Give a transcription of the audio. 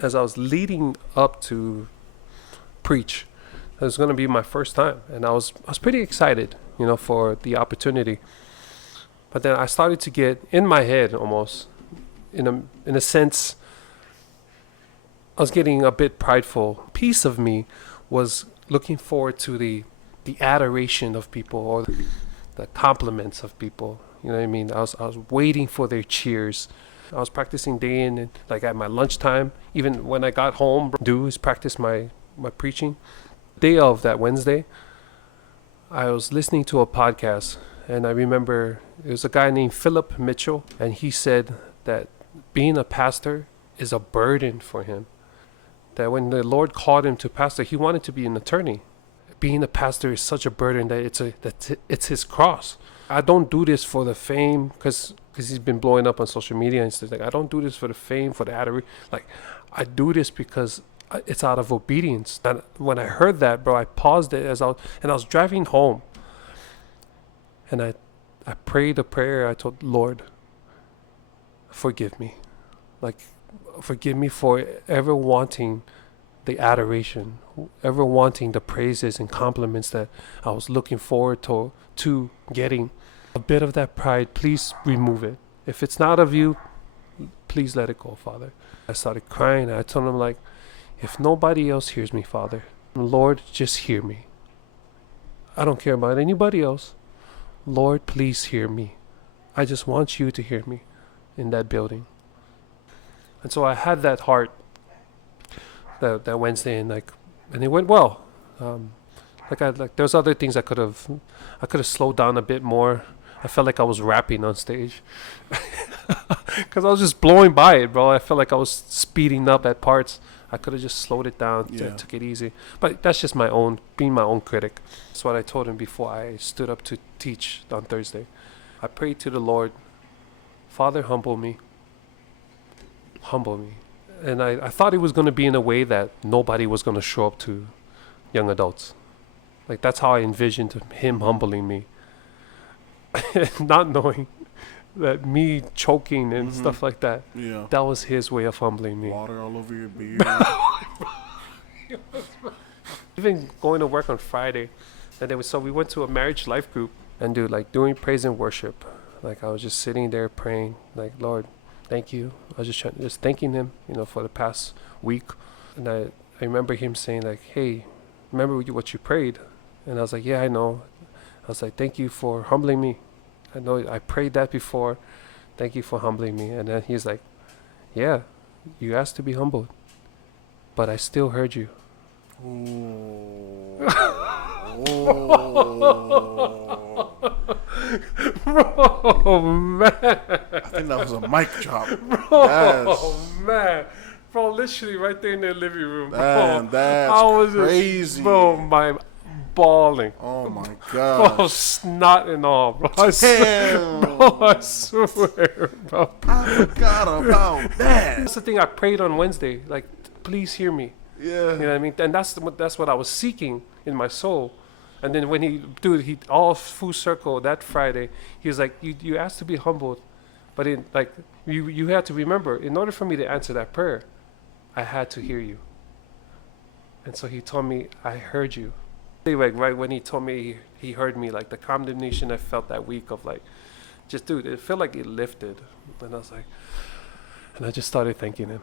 as I was leading up to preach, it was going to be my first time, and I was pretty excited, for the opportunity. But then I started to get in my head almost, in a sense, I was getting a bit prideful. Piece of me was looking forward to the adoration of people, or the compliments of people. You know what I mean? I was waiting for their cheers. I was practicing day in and like at my lunchtime. Even when I got home, do is practice my preaching. Day of that Wednesday, I was listening to a podcast, and I remember it was a guy named Philip Mitchell, and he said that being a pastor is a burden for him. That when the Lord called him to pastor, he wanted to be an attorney. Being a pastor is such a burden that it's his cross. I don't do this for the fame, because he's been blowing up on social media and stuff. Like, I don't do this for the fame, for the adoration. Like, I do this because it's out of obedience. And when I heard that, bro, I paused it I was driving home, and I prayed a prayer. I told Lord, forgive me, like, forgive me for ever wanting the adoration, ever wanting the praises and compliments that I was looking forward to getting. A bit of that pride, please remove it. If it's not of you, please let it go, Father. I started crying. I told him, like, if nobody else hears me, Father, Lord, just hear me. I don't care about anybody else. Lord, please hear me. I just want you to hear me in that building. And so I had that heart that Wednesday, and it went well. There's other things I could have slowed down a bit more. I felt like I was rapping on stage, because I was just blowing by it, bro. I felt like I was speeding up at parts. I could have just slowed it down, took it easy. But that's just being my own critic. That's what I told him before I stood up to teach on Thursday. I prayed to the Lord, Father, humble me. And I thought it was going to be in a way that nobody was going to show up to young adults. Like, that's how I envisioned him humbling me. Not knowing that me choking and stuff like that, that was his way of humbling me. Water all over your beard. Even going to work on Friday, and then we went to a marriage life group, and doing praise and worship. Like, I was just sitting there praying, like, Lord, thank you. I was just thanking him, for the past week. And I remember him saying, like, hey, remember what you prayed? And I was like, yeah, I know. I was like, thank you for humbling me. I know I prayed that before. Thank you for humbling me. And then he's like, yeah, you asked to be humbled, but I still heard you. Ooh. Bro, man. I think that was a mic drop. Bro, man. Bro, literally right there in their living room. Man, that's I was crazy. My bawling. Oh my god. Bro, snot and all, bro. I swear, bro. I forgot about that. That's the thing I prayed on Wednesday. Like, please hear me. Yeah. You know what I mean? And that's what I was seeking in my soul. And then when he all full circle that Friday, he was like, you asked to be humbled, but you had to remember, in order for me to answer that prayer, I had to hear you. And so he told me, I heard you. Anyway, right when he told me he heard me, like, the condemnation I felt that week of, like, just, dude, it felt like it lifted. And I was like, and I just started thanking him.